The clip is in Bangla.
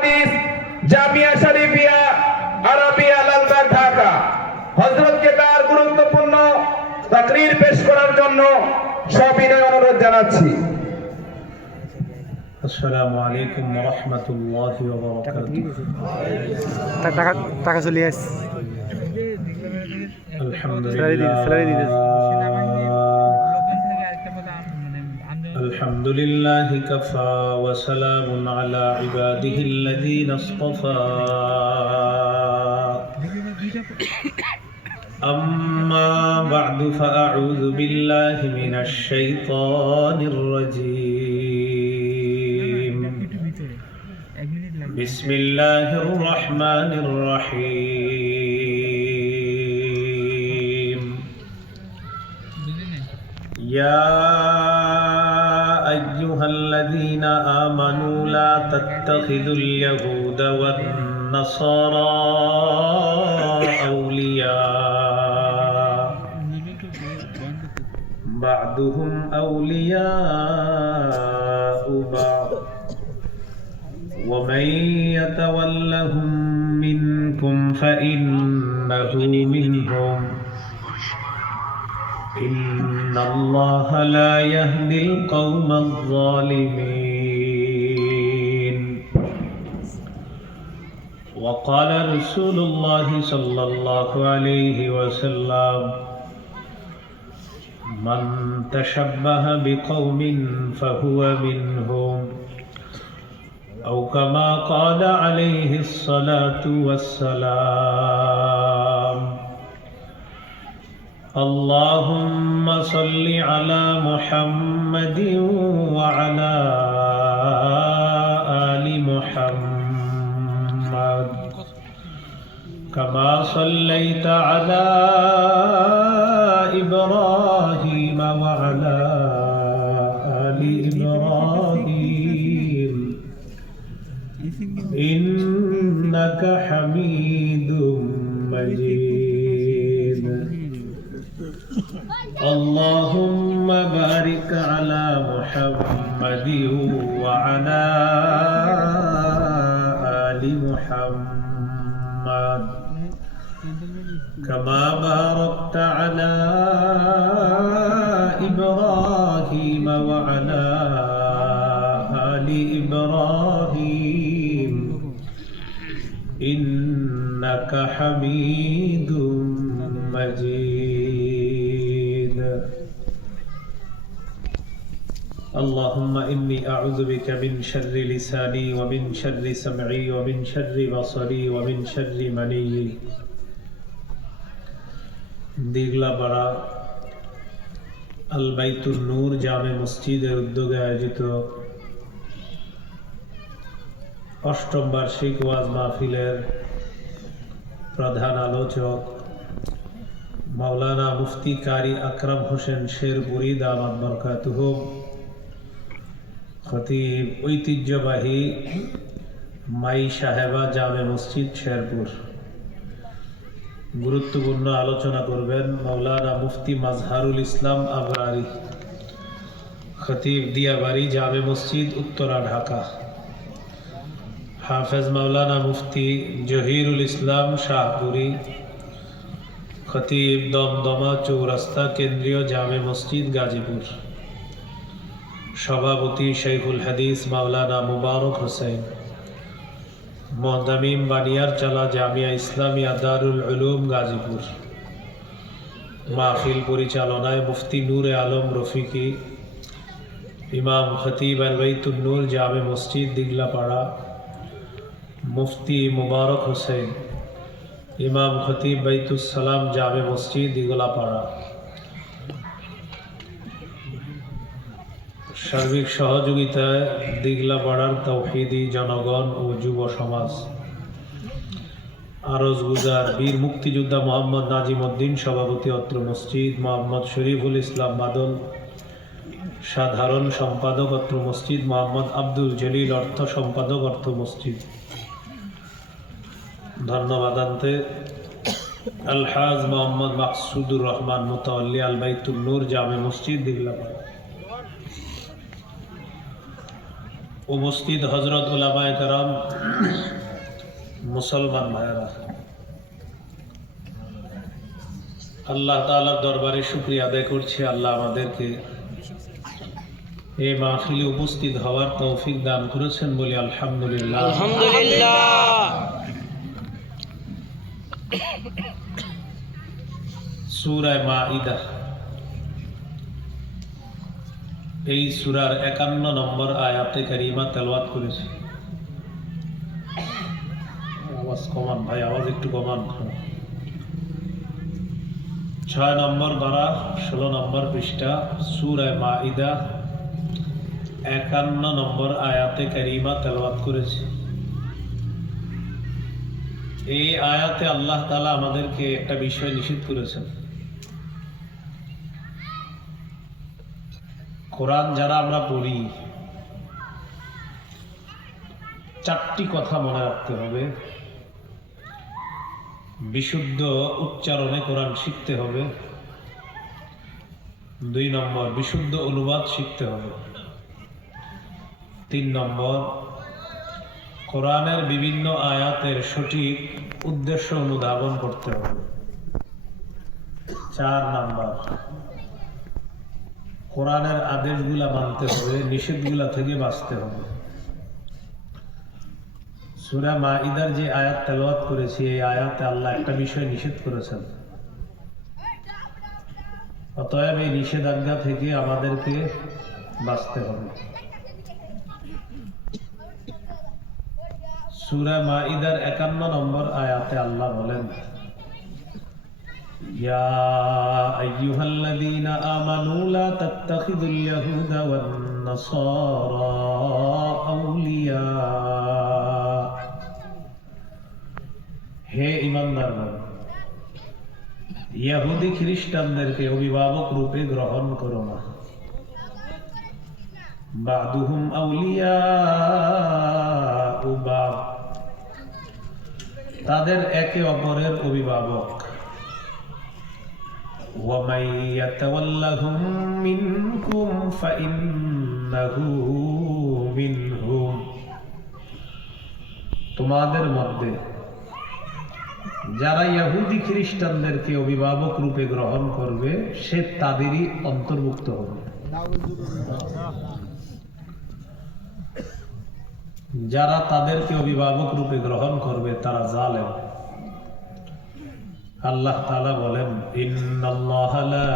হাদিস, জামিয়া শরীফিয়া আরাবিয়া, লালবাগ, ঢাকা। হযরতকে তার গুরুত্বপূর্ণ তাকরীর পেশ করার জন্য সবিনয় অনুরোধ জানাচ্ছি। আসসালামু আলাইকুম ওয়া রাহমাতুল্লাহি ওয়া বারাকাতুহু। টাকা চলে আসছে। আলহামদুলিল্লাহি কাফা ওয়া সালামুন আলা ইবাদিহিল্লাযীনা ইসতাফা। আম্মা বা'দু ফাআউযু বিল্লাহি মিনাশ শাইতানির রাজীম। বিসমিল্লাহির রহমানির রহিম। ইয়া আইয়ুহাল্লাযীনা আমানু লা তাত্তাখিযুল ইয়াহুদা ওয়ান নাসারা আউলিয়া বা'দুহুম আউলিয়াউ বা'দ ومن يتولهم منكم فإنه منهم إن الله لا يهدي القوم الظالمين. وقال رسول الله صلى الله عليه وسلم من تشبه بقوم فهو منهم أو كما قال عليه الصلاة والسلام. اللهم صل على محمد وعلى آل محمد كما صليت على إبراهيم وعلى آل إبراهيم إنك حميد مجيد. اللهم بارك على محمد وعلى آل محمد كما باركت على إبراهيم وعلى آل إبراهيم إنك حميد مجيد. اللهم إني أعوذ بك من شر لساني ومن شر سمعي ومن شر بصري ومن شر مني. দিগলাপাড়া আল বাইতুন নূর জামে মসজিদের উদ্যোগে আয়োজিত অষ্টম বার্ষিক ওয়াজ মাহফিলের প্রধান আলোচক মাওলানা মুফতি কারি আকরাম হোসেন শেরপুরি দামাত বরকাতুহু, খতিব ঐতিহ্যবাহী মাই সাহেবা জামে মসজিদ শেরপুর। গুরুত্বপূর্ণ আলোচনা করবেন মাওলানা মুফতি মাজহারুল ইসলাম আবরারি, খতিব দিয়াবাড়ি জামে মসজিদ উত্তরা ঢাকা। হাফেজ মাওলানা মুফতি জহিরুল ইসলাম শাহপুরি, খতিব দমদমা চৌরাস্তা কেন্দ্রীয় জামে মসজিদ গাজীপুর। সভাপতি শাইখুল হাদিস মাওলানা মুবারক হোসেন, মুহতামিম বানিয়ার চালা জামিয়া ইসলামিয়া দারুল উলুম গাজীপুর। মাহফিল পরিচালনায় মুফতি নূরে আলম রফিকি, ইমাম খতিব আল বাইতুন নূর জামে মসজিদ দিগলাপাড়া, মুফতি মুবারক হোসেন, ইমাম খতিব বাইতুস সালাম জামে মসজিদ দিগলাপাড়া। সার্বিক সহযোগিতায় দিগলাপাড়ার তাওহীদি জনগণ ও যুব সমাজ। আরজ গুজার বীর মুক্তিযোদ্ধা মোহাম্মদ নাজিম উদ্দিন সভাপতি অত্র মসজিদ, মোহাম্মদ শরীফুল ইসলাম বাদল সাধারণ সম্পাদক অত্র মসজিদ, মোহাম্মদ আব্দুল জলিল অর্থ সম্পাদক অর্থ মসজিদ। ধন্যবাদান্তে আলহাজ মোহাম্মদ মাকসুদুর রহমান মুতাওয়াল্লি আল বাইতুন নূর জামে মসজিদ দিগলাপাড়া। উপস্থিত হজরত উলামায়ে কেরাম, মুসলমান ভাইয়েরা, আল্লাহ তাআলার দরবারে শুকরিয়া আদায় করছি। আল্লাহ আমাদেরকে এই মাহফিলে উপস্থিত হওয়ার তৌফিক দান করেছেন বলে আলহামদুলিল্লাহ। সূরা মাঈদা, এই সূরার 51 নম্বর আয়াতে কারিমা তেলাওয়াত করেছি। আওয়াজ কমান ভাই, আওয়াজ একটু কমান। 6 নম্বর ধারা 16 নম্বর পৃষ্ঠা, সূরা মাঈদা 51 নম্বর আয়াতে কারিমা তেলাওয়াত করেছি। এই আয়াতে আল্লাহ তাআলা আমাদেরকে একটা বিষয় নিষেধ করেছেন। কোরআন যারা আমরা পড়ি, 4টি কথা মনে রাখতে হবে। বিশুদ্ধ উচ্চারণে কোরআন শিখতে হবে। 2 নম্বর, বিশুদ্ধ অনুবাদ শিখতে হবে। 3 নম্বর, কোরআনের বিভিন্ন আয়াতের সঠিক উদ্দেশ্য অনুধাবন করতে হবে। 4 নম্বর, কোরআনের আদেশগুলা মানতে হবে, নিষেধগুলা থেকে বাঁচতে হবে। সূরা মাঈদার যে আয়াত তেলাওয়াত করেছি, এই আয়াতে আল্লাহ একটা বিষয় নিষেধ করেছেন। অতএব এই নিষেধাজ্ঞা থেকে আমাদেরকে বাঁচতে হবে। সূরা মাঈদার 51 নম্বর আয়াতে আল্লাহ বলেন, ইয়া আইয়ুহাল্লাযীনা আমানু লা তাত্তাখিযুল ইয়াহুদা ওয়ান নাসারা আউলিয়া। হে ঈমানদারগণ, ইহুদি খ্রিস্টানদেরকে অভিভাবক রূপে গ্রহণ করো না। বাদুহুম আউলিয়াউ বাদ, তাদের একে অপরের অভিভাবক। ওয়ামান ইয়াতাওয়াল্লাহুম মিনকুম ফাইন্নাহু মিনহুম, তোমাদের মধ্যে যারা ইহুদি খ্রিস্টানদেরকে অভিভাবক রূপে গ্রহণ করবে, সে তাদেরই অন্তর্ভুক্ত হবে। যারা তাদেরকে অভিভাবক রূপে গ্রহণ করবে তারা জালেম। আল্লাহ তাআলা বলেন, ইন্নাল্লাহা লা